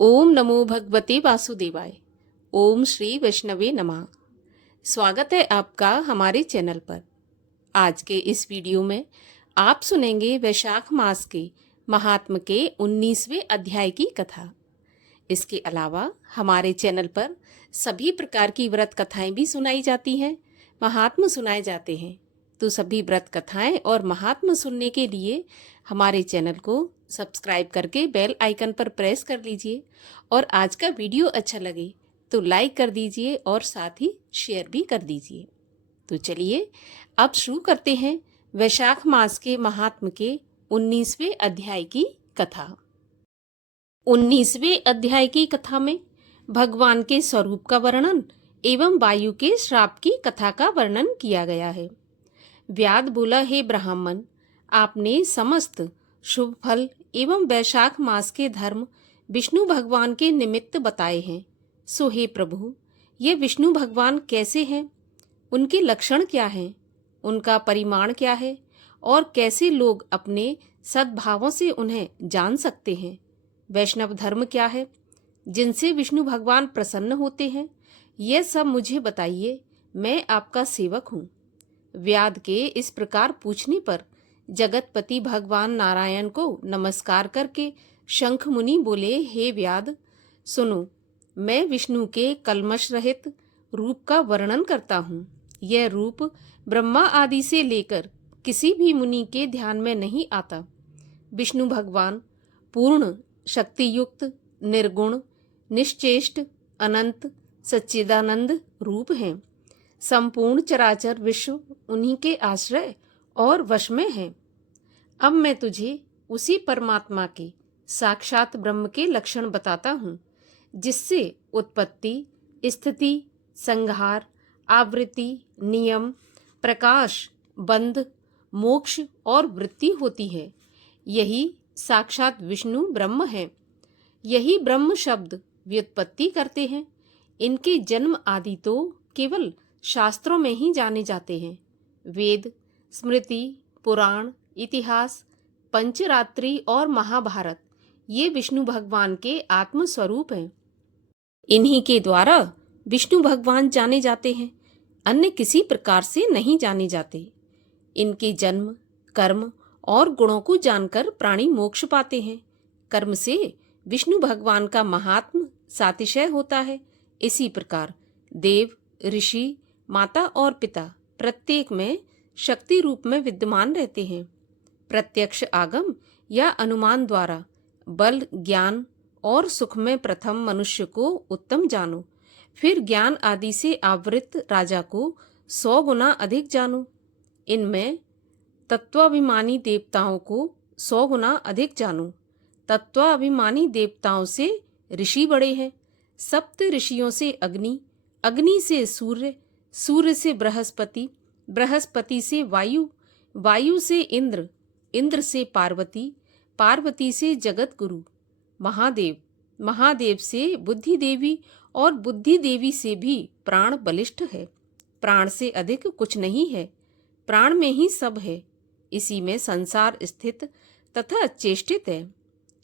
ओम नमो भगवते वासुदेवाय। ओम श्री वैष्णवे नमः। स्वागत है आपका हमारे चैनल पर। आज के इस वीडियो में आप सुनेंगे वैशाख मास के महात्म के 19वें अध्याय की कथा। इसके अलावा हमारे चैनल पर सभी प्रकार की व्रत कथाएं भी सुनाई जाती हैं, महात्म सुनाए जाते हैं। तो सभी व्रत कथाएं और महात्म सुनने के लिए हमारे चैनल को सब्सक्राइब करके बेल आइकन पर प्रेस कर लीजिए और आज का वीडियो अच्छा लगे तो लाइक कर दीजिए और साथ ही शेयर भी कर दीजिए। तो चलिए अब शुरू करते हैं वैशाख मास के महात्म के 19वें अध्याय की कथा। 19वें अध्याय की कथा में भगवान के स्वरूप का वर्णन एवं वायु के श्राप की कथा का वर्णन किया गया है। व्याध बोला, हे ब्राह्मण, आपने समस्त शुभ फल एवं वैशाख मास के धर्म विष्णु भगवान के निमित्त बताए हैं। सो हे प्रभु, ये विष्णु भगवान कैसे हैं? उनके लक्षण क्या हैं? उनका परिमाण क्या है? और कैसे लोग अपने सद्भावों से उन्हें जान सकते हैं? वैष्णव धर्म क्या है जिनसे विष्णु भगवान प्रसन्न होते हैं? यह सब मुझे बताइए, मैं आपका सेवक हूँ। व्याध के इस प्रकार पूछने पर जगतपति भगवान नारायण को नमस्कार करके शंख मुनि बोले, हे व्याध, सुनो, मैं विष्णु के कल्मश रहित रूप का वर्णन करता हूँ। यह रूप ब्रह्मा आदि से लेकर किसी भी मुनि के ध्यान में नहीं आता। विष्णु भगवान पूर्ण शक्तियुक्त, निर्गुण, निश्चेष्ट, अनंत, सच्चिदानंद रूप हैं। संपूर्ण चराचर विश्व उन्हीं के आश्रय और वश में है। अब मैं तुझे उसी परमात्मा के साक्षात ब्रह्म के लक्षण बताता हूँ, जिससे उत्पत्ति, स्थिति, संहार, आवृत्ति, नियम, प्रकाश, बंध, मोक्ष और वृत्ति होती है। यही साक्षात विष्णु ब्रह्म है। यही ब्रह्म शब्द व्युत्पत्ति करते हैं। इनके जन्म आदि तो केवल शास्त्रों में ही जाने जाते हैं। वेद, स्मृति, पुराण, इतिहास, पंचरात्रि और महाभारत ये विष्णु भगवान के आत्म स्वरूप हैं। इन्हीं के द्वारा विष्णु भगवान जाने जाते हैं, अन्य किसी प्रकार से नहीं जाने जाते। इनके जन्म, कर्म और गुणों को जानकर प्राणी मोक्ष पाते हैं। कर्म से विष्णु भगवान का महात्म सातिशय होता है। इसी प्रकार देव, ऋषि, माता और पिता प्रत्येक में शक्ति रूप में विद्यमान रहते हैं। प्रत्यक्ष आगम या अनुमान द्वारा बल, ज्ञान और सुख में प्रथम मनुष्य को उत्तम जानो, फिर ज्ञान आदि से आवृत राजा को 100 गुना अधिक जानो। इनमें तत्वाभिमानी देवताओं को 100 गुना अधिक जानो। तत्वाभिमानी देवताओं से ऋषि बड़े हैं। सप्त ऋषियों से अग्नि, अग्नि से सूर्य, सूर्य से बृहस्पति, बृहस्पति से वायु, वायु से इंद्र, इंद्र से पार्वती, पार्वती से जगत गुरु महादेव, महादेव से बुद्धि देवी और बुद्धि देवी से भी प्राण बलिष्ठ है। प्राण से अधिक कुछ नहीं है। प्राण में ही सब है। इसी में संसार स्थित तथा चेष्टित है।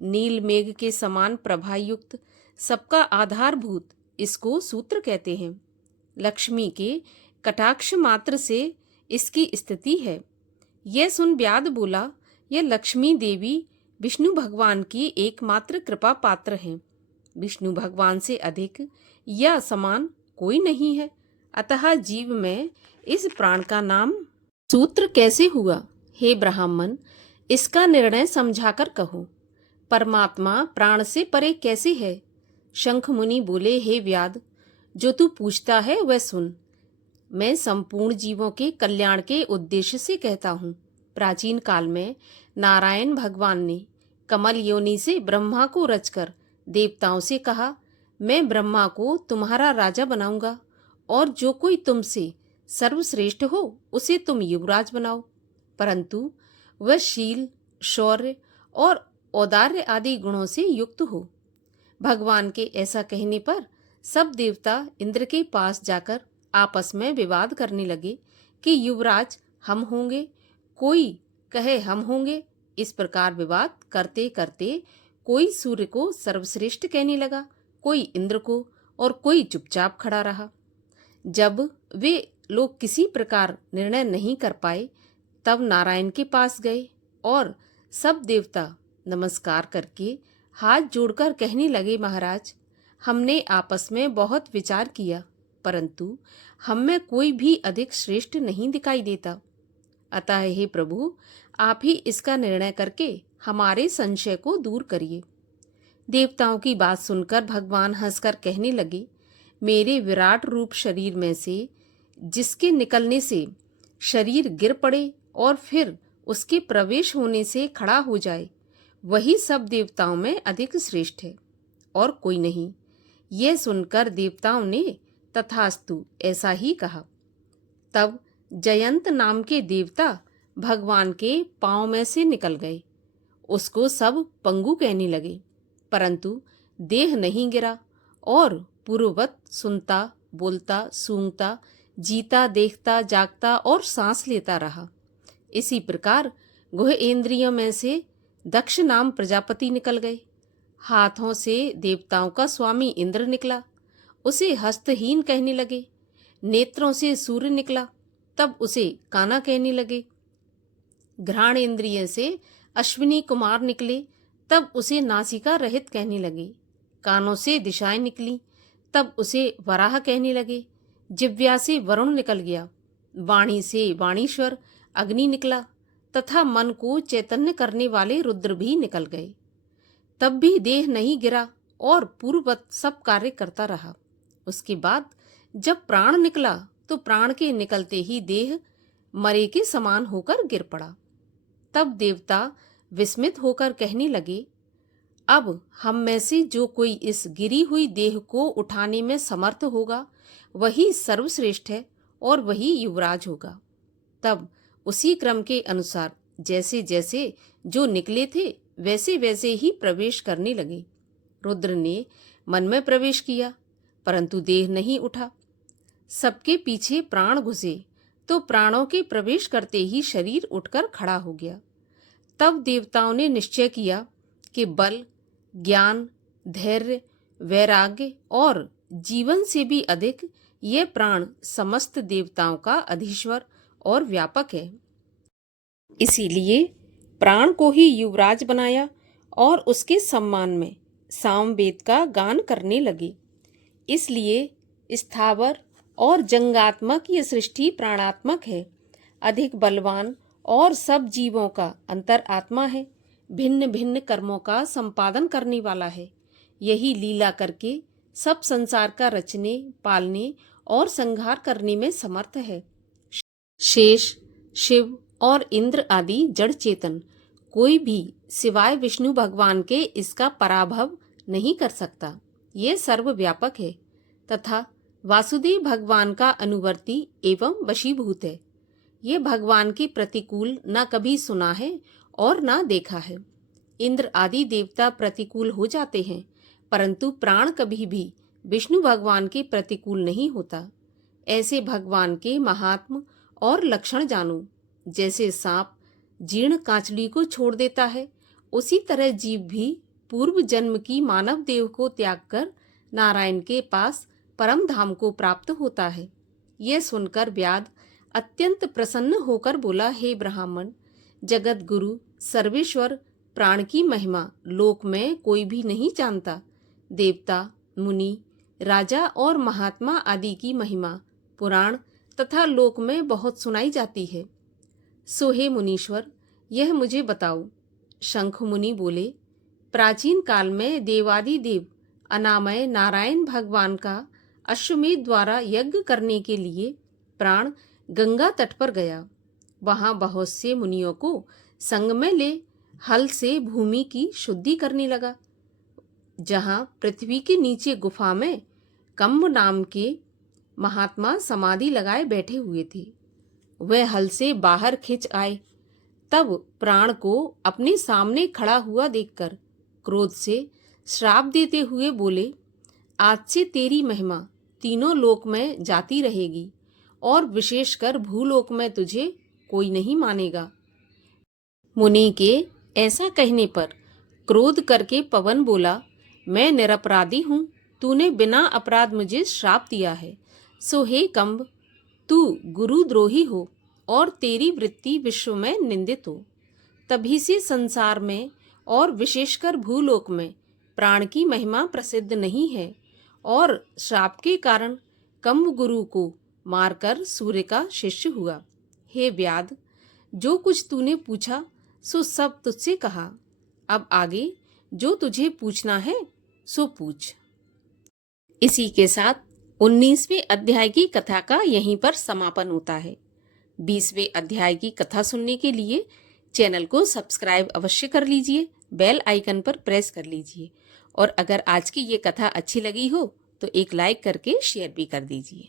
नील मेघ के समान प्रभायुक्त, सबका आधारभूत इसको सूत्र कहते हैं। लक्ष्मी के कटाक्ष मात्र से इसकी स्थिति है। यह सुन व्याध बोला, यह लक्ष्मी देवी विष्णु भगवान की एकमात्र कृपा पात्र हैं। विष्णु भगवान से अधिक या समान कोई नहीं है। अतः जीव में इस प्राण का नाम सूत्र कैसे हुआ? हे ब्राह्मण, इसका निर्णय समझाकर कहो। परमात्मा प्राण से परे कैसे है? शंख मुनि बोले, हे व्याध, जो तू पूछता है वह सुन। मैं संपूर्ण जीवों के कल्याण के उद्देश्य से कहता हूँ। प्राचीन काल में नारायण भगवान ने कमल योनि से ब्रह्मा को रचकर देवताओं से कहा, मैं ब्रह्मा को तुम्हारा राजा बनाऊंगा और जो कोई तुमसे सर्वश्रेष्ठ हो उसे तुम युवराज बनाओ। परंतु वह शील, शौर्य और औदार्य आदि गुणों से युक्त हो। भगवान के ऐसा कहने पर सब देवता इंद्र के पास जाकर आपस में विवाद करने लगे कि युवराज हम होंगे, कोई कहे हम होंगे। इस प्रकार विवाद करते करते कोई सूर्य को सर्वश्रेष्ठ कहने लगा, कोई इंद्र को, और कोई चुपचाप खड़ा रहा। जब वे लोग किसी प्रकार निर्णय नहीं कर पाए, तब नारायण के पास गए और सब देवता नमस्कार करके हाथ जोड़कर कहने लगे, महाराज, हमने आपस में बहुत विचार किया, परंतु हम में कोई भी अधिक श्रेष्ठ नहीं दिखाई देता। अतः हे प्रभु, आप ही इसका निर्णय करके हमारे संशय को दूर करिए। देवताओं की बात सुनकर भगवान हंसकर कहने लगे, मेरे विराट रूप शरीर में से जिसके निकलने से शरीर गिर पड़े और फिर उसके प्रवेश होने से खड़ा हो जाए, वही सब देवताओं में अधिक श्रेष्ठ है और कोई नहीं। यह सुनकर देवताओं ने तथास्तु ऐसा ही कहा। तब जयंत नाम के देवता भगवान के पांव में से निकल गए। उसको सब पंगु कहने लगे, परंतु देह नहीं गिरा और पूर्ववत सुनता, बोलता, सूंघता, जीता, देखता, जागता और सांस लेता रहा। इसी प्रकार गुह इंद्रियों में से दक्ष नाम प्रजापति निकल गए। हाथों से देवताओं का स्वामी इंद्र निकला, उसे हस्तहीन कहने लगे। नेत्रों से सूर्य निकला, तब उसे काना कहने लगे। घ्राण इंद्रिय से अश्विनी कुमार निकले, तब उसे नासिका रहित कहने लगे। कानों से दिशाएं निकली, तब उसे वराह कहने लगे। जिह्वा से वरुण निकल गया, वाणी से वाणीश्वर अग्नि निकला, तथा मन को चैतन्य करने वाले रुद्र भी निकल गए। तब भी देह नहीं गिरा और पूर्ववत सब कार्य करता रहा। उसके बाद जब प्राण निकला, तो प्राण के निकलते ही देह मरे के समान होकर गिर पड़ा। तब देवता विस्मित होकर कहने लगे, अब हम में से जो कोई इस गिरी हुई देह को उठाने में समर्थ होगा, वही सर्वश्रेष्ठ है और वही युवराज होगा। तब उसी क्रम के अनुसार जैसे जैसे जो निकले थे, वैसे वैसे ही प्रवेश करने लगे। रुद्र ने मन में प्रवेश किया, परंतु देह नहीं उठा। सबके पीछे प्राण घुसे, तो प्राणों के प्रवेश करते ही शरीर उठकर खड़ा हो गया। तब देवताओं ने निश्चय किया कि बल, ज्ञान, धैर्य, वैराग्य और जीवन से भी अधिक ये प्राण समस्त देवताओं का अधीश्वर और व्यापक है। इसीलिए प्राण को ही युवराज बनाया और उसके सम्मान में सामवेद का गान करने लगे। इसलिए स्थावर और जंगात्मक ये सृष्टि प्राणात्मक है, अधिक बलवान और सब जीवों का अंतरात्मा है, भिन्न भिन्न कर्मों का संपादन करने वाला है। यही लीला करके सब संसार का रचने, पालने और संहार करने में समर्थ है। शेष, शिव और इंद्र आदि जड़ चेतन कोई भी सिवाय विष्णु भगवान के इसका पराभव नहीं कर सकता। ये सर्वव्यापक है तथा वासुदेव भगवान का अनुवर्ती एवं वशीभूत है। ये भगवान के प्रतिकूल न कभी सुना है और न देखा है। इंद्र आदि देवता प्रतिकूल हो जाते हैं, परंतु प्राण कभी भी विष्णु भगवान के प्रतिकूल नहीं होता। ऐसे भगवान के महात्म और लक्षण जानो। जैसे सांप जीर्ण कांचली को छोड़ देता है, उसी तरह जीव भी पूर्व जन्म की मानव देह को त्याग कर नारायण के पास परम धाम को प्राप्त होता है। यह सुनकर व्याध अत्यंत प्रसन्न होकर बोला, हे ब्राह्मण, जगत गुरु सर्वेश्वर प्राण की महिमा लोक में कोई भी नहीं जानता। देवता, मुनि, राजा और महात्मा आदि की महिमा पुराण तथा लोक में बहुत सुनाई जाती है। सो हे मुनीश्वर, यह मुझे बताओ। शंख मुनि बोले, प्राचीन काल में देवादिदेव अनामय नारायण भगवान का अश्वमेध द्वारा यज्ञ करने के लिए प्राण गंगा तट पर गया। वहां बहुत से मुनियों को संग में ले हल से भूमि की शुद्धि करने लगा। जहां पृथ्वी के नीचे गुफा में कंब नाम के महात्मा समाधि लगाए बैठे हुए थे, वह हल से बाहर खिंच आए। तब प्राण को अपने सामने खड़ा हुआ देखकर क्रोध से श्राप देते हुए बोले, आज से तेरी महिमा तीनों लोक में जाती रहेगी और विशेषकर भूलोक में तुझे कोई नहीं मानेगा। मुनि के ऐसा कहने पर क्रोध करके पवन बोला, मैं निरपराधी हूँ, तूने बिना अपराध मुझे श्राप दिया है। सो हे कंब, तू गुरुद्रोही हो और तेरी वृत्ति विश्व में निंदित हो। तभी से संसार में और विशेषकर भूलोक में प्राण की महिमा प्रसिद्ध नहीं है और श्राप के कारण कंब गुरु को मारकर सूर्य का शिष्य हुआ। हे व्याध, जो कुछ तूने पूछा सो सब तुझसे कहा। अब आगे जो तुझे पूछना है सो पूछ। इसी के साथ 19वें अध्याय की कथा का यहीं पर समापन होता है। 20वें अध्याय की कथा सुनने के लिए चैनल को सब्सक्राइब अवश्य कर लीजिए, बेल आइकन पर प्रेस कर लीजिए और अगर आज की ये कथा अच्छी लगी हो तो एक लाइक करके शेयर भी कर दीजिए।